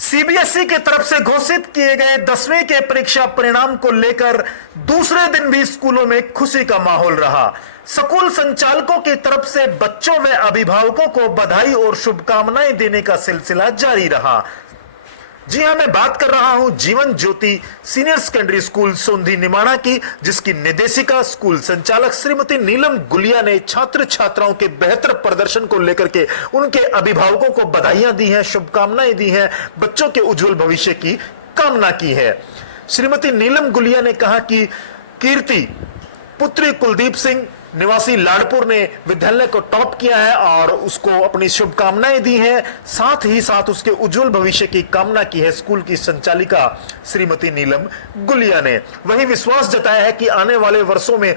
CBSE की तरफ से घोषित किए गए 10वीं के परीक्षा परिणाम को लेकर दूसरे दिन भी स्कूलों में खुशी का माहौल रहा। स्कूल संचालकों की तरफ से बच्चों व अभिभावकों को बधाई और शुभकामनाएं देने का सिलसिला जारी रहा। जी हां, मैं बात कर रहा हूं Jeevan Jyoti senior secondary school सोंधी निमाणा की, जिसकी निदेशिका स्कूल संचालक श्रीमती नीलम गुलिया ने छात्र छात्राओं के बेहतर प्रदर्शन को लेकर के उनके अभिभावकों को बधाइयां दी हैं, शुभकामनाएं दी हैं, बच्चों के उज्जवल भविष्य की कामना की है। श्रीमती नीलम गुलिया ने कहा कि कीर्ति पुत्री कुलदीप सिंह निवासी लाडपुर ने विद्यालय को टॉप किया है और उसको अपनी शुभकामनाएं दी हैं, साथ ही साथ उसके उज्जवल भविष्य की कामना की है स्कूल की संचालिका श्रीमती नीलम गुलिया ने। वही विश्वास जताया है कि आने वाले वर्षों में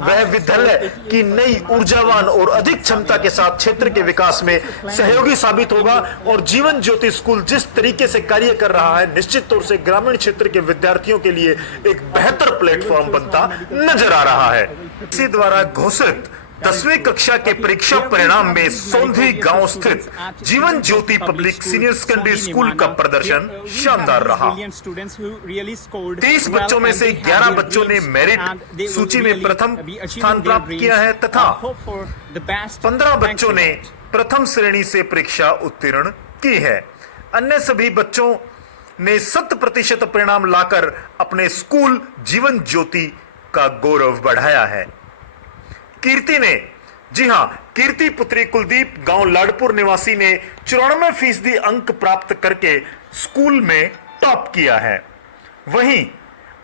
वह विद्यालय की नई ऊर्जावान और अधिक क्षमता के साथ क्षेत्र के विकास में सहयोगी साबित होगा और जीवन ज्योति स्कूल जिस तरीके से कार्य कर रहा है, निश्चित तौर से ग्रामीण क्षेत्र के विद्यार्थियों के लिए एक बेहतर प्लेटफॉर्म बनता नजर आ रहा है। इसी द्वारा घोषित 10वीं कक्षा के परीक्षा परिणाम में सोंधी गांव स्थित Jeevan Jyoti public senior secondary school का प्रदर्शन शानदार रहा। 30 बच्चों में से 11 बच्चों ने मेरिट सूची में प्रथम स्थान प्राप्त किया है तथा 15 बच्चों ने प्रथम श्रेणी से परीक्षा उत्तीर्ण की है। अन्य सभी बच्चों ने 100% परिणाम लाकर अपने स्कूल जीवन ज्योति का गौरव बढ़ाया है। कीर्ति ने, जी हां, कीर्ति पुत्री कुलदीप गांव लाडपुर निवासी ने 94% अंक प्राप्त करके स्कूल में टॉप किया है। वहीं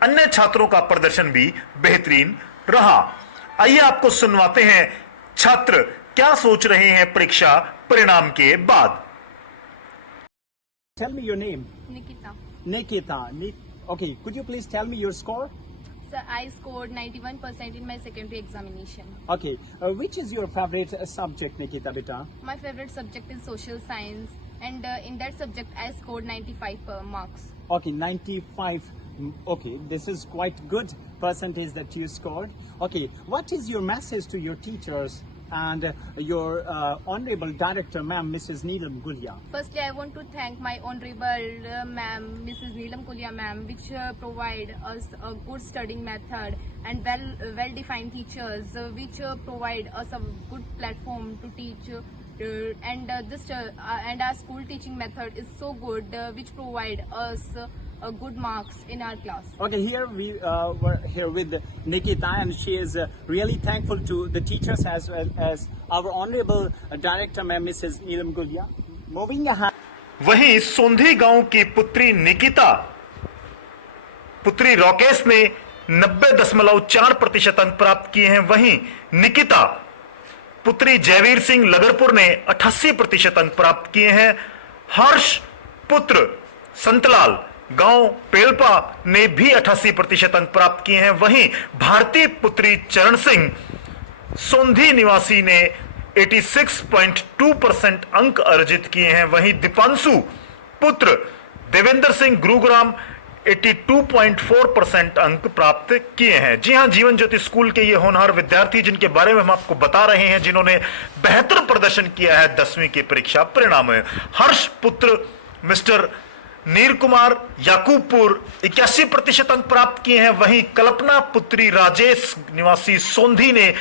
अन्य छात्रों का प्रदर्शन भी बेहतरीन रहा। आइए आपको सुनवाते हैं छात्र क्या सोच रहे हैं परीक्षा परिणाम के बाद। Tell me your name. Nikita. Okay, could you please tell me your score? Sir, I scored 91% in my secondary examination. Okay, which is your favorite subject, Nikita beta? My favorite subject is social science, and in that subject I scored 95 marks. Okay, 95. Okay, this is quite good percentage that you scored. Okay, what is your message to your teachers and your honorable director, ma'am, Mrs. Neelam Gulia? Firstly, I want to thank my honorable ma'am, Mrs. Neelam Gulia ma'am, which provide us a good studying method and well-defined teachers, which provide us a good platform to teach. And our school teaching method is so good, which provide us good marks in our class. Okay, here we were here with Nikita, and she is really thankful to the teachers as well as our honorable director, ma'am, Mrs. Neelam Gulia. Moving ahead. वहीं सोंधी गांव की पुत्री निकिता पुत्री राकेश ने 90.4% अंक प्राप्त किए हैं। वहीं निकिता पुत्री जयवीर सिंह लगरपुर ने 88% अंक प्राप्त किए हैं। हर्ष पुत्र संतलाल गांव पेलपा ने भी 88% अंक प्राप्त किए हैं। वहीं भारतीय पुत्री चरण सिंह सोंधी निवासी ने 86.2% अंक अर्जित किए हैं। वहीं दीपांशु पुत्र देवेंद्र सिंह गुरुग्राम 82.4% अंक प्राप्त किए हैं। जी हां, जीवन ज्योति स्कूल के ये होनहार विद्यार्थी जिनके बारे में हम आपको बता रहे हैं, जिन्होंने बेहतर प्रदर्शन किया है 10वीं की परीक्षा परिणाम में। हर्ष पुत्र मिस्टर नीर कुमार याकूबपुर 81% अंक प्राप्त किए हैं। वहीं कल्पना पुत्री राजेश निवासी सोंधी ने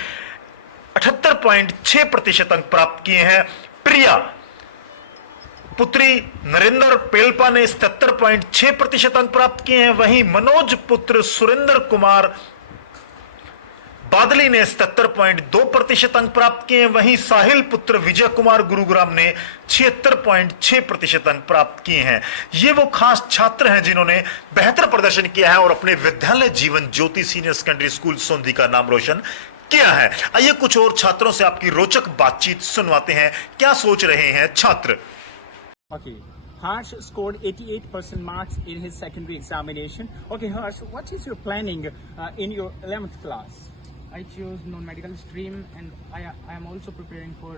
78.6% अंक प्राप्त किए हैं। प्रिया पुत्री नरेंद्र पेलपा ने 77.6% अंक प्राप्त किए हैं। वहीं मनोज पुत्र सुरेंद्र कुमार बादली ने 77.2% अंक प्राप्त किए हैं। वहीं साहिल पुत्र विजय कुमार गुरुग्राम ने 76.6% अंक प्राप्त किए हैं। ये वो खास छात्र हैं जिन्होंने बेहतर प्रदर्शन किया है और अपने विद्यालय Jeevan Jyoti senior secondary school सोंधी का नाम रोशन किया है। आइए कुछ और छात्रों से आपकी रोचक बातचीत सुनवाते हैं, क्या सोच रहे हैं छात्र। Okay, Harsh scored 88% marks in his secondary examination. Okay, Harsh, what is your planning in your 11th class? I chose non-medical stream, and I am also preparing for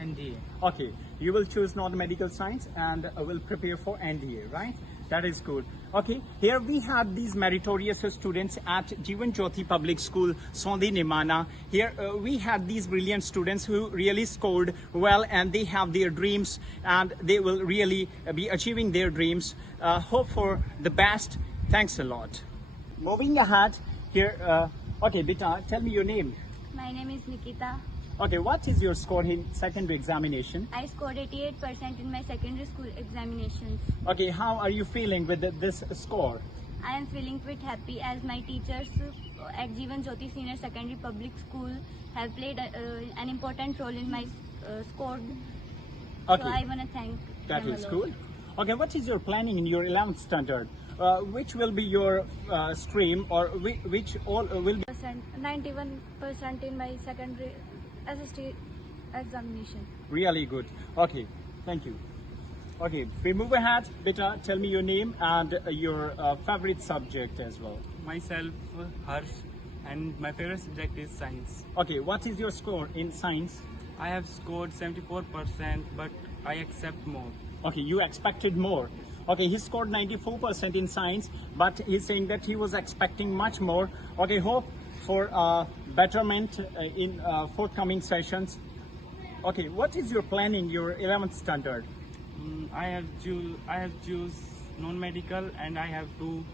NDA. Okay, you will choose non-medical science and will prepare for NDA, right? That is good. Okay, here we have these meritorious students at Jeevan Jyoti Public School, Sondi Nimana. Here we have these brilliant students who really scored well and they have their dreams and they will really be achieving their dreams. Hope for the best. Thanks a lot. Moving ahead, here, okay, Bita, tell me your name. My name is Nikita. Okay, what is your score in secondary examination? I scored 88% in my secondary school examinations. Okay, how are you feeling with this score? I am feeling quite happy as my teachers at Jeevan Jyoti Senior Secondary Public School have played an important role in my score. Okay, So I want to thank that them is a lot. good. Okay, what is your planning in your 11th standard? Which will be your stream or which all will be? 91% in my secondary SST examination. Really good. Okay, thank you. Okay, we move ahead. Beta, tell me your name and your favorite subject as well. Myself, Harsh, and my favorite subject is science. Okay, what is your score in science? I have scored 74%, but I accept more. Okay, you expected more. Okay, he scored 94% in science, but he's saying that he was expecting much more. Okay, hope for betterment in forthcoming sessions. Okay, what is your planning, your 11th standard? I have choose non-medical and I have to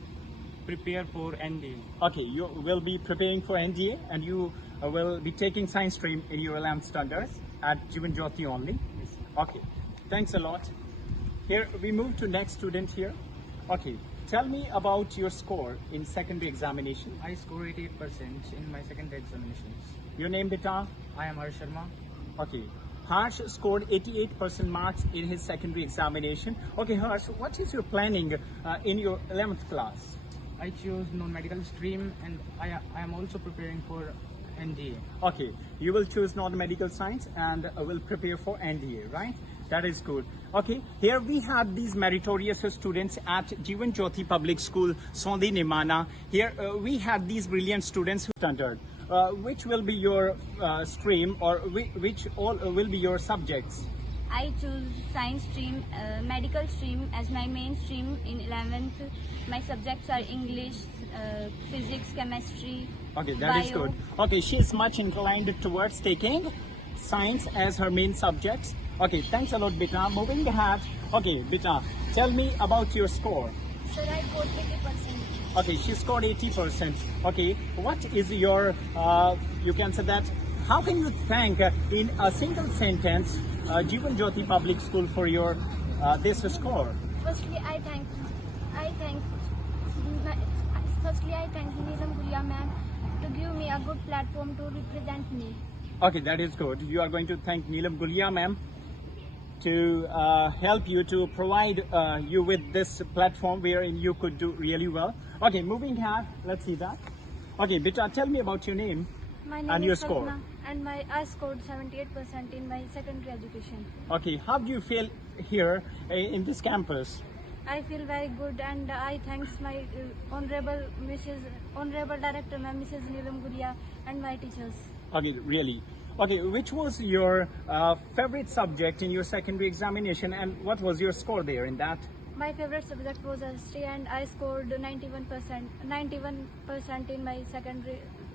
prepare for NDA. Okay, you will be preparing for NDA and you will be taking science stream in your 11th standard at Jeevan Jyoti only. Okay, thanks a lot. Here we move to next student here. Okay, tell me about your score in secondary examination. I scored 88% in my secondary examinations. Your name, Beta? I am Harsh Sharma. Okay. Harsh scored 88% marks in his secondary examination. Okay, Harsh, what is your planning in your 11th class? I choose non-medical stream and I am also preparing for NDA. Okay, you will choose non-medical science and will prepare for NDA, right? That is good. Okay, here we have these meritorious students at Jeevan Jyoti Public School, Sondi Nimana. Here we have these brilliant students who standard. Which will be your stream or which all will be your subjects? I choose science stream, medical stream as my main stream in 11th. My subjects are English, physics, chemistry, Okay, that is bio. good. Okay, she is much inclined towards taking science as her main subjects. Okay, thanks a lot, Bita. Moving ahead. Okay, Bita, tell me about your score. Sir, I scored 80%. Okay, she scored 80%. Okay, what is your, you can say that, how can you thank in a single sentence Jeevan Jyoti Public School for your this score? Firstly, I thank Neelam Gulia ma'am to give me a good platform to represent me. Okay, that is good. You are going to thank Neelam Gulia ma'am to help you to provide you with this platform wherein you could do really well. Okay, moving ahead, let's see that. Okay, Bita, tell me about your name My name and is your score. Salma and I scored 78% in my secondary education. Okay, how do you feel here in this campus? I feel very good and I thanks my honorable director ma'am Mrs. Neelam Gulia and my teachers. Okay, really. Okay, which was your favorite subject in your secondary examination and what was your score there in that? My favorite subject was history and I scored 91% in my secondary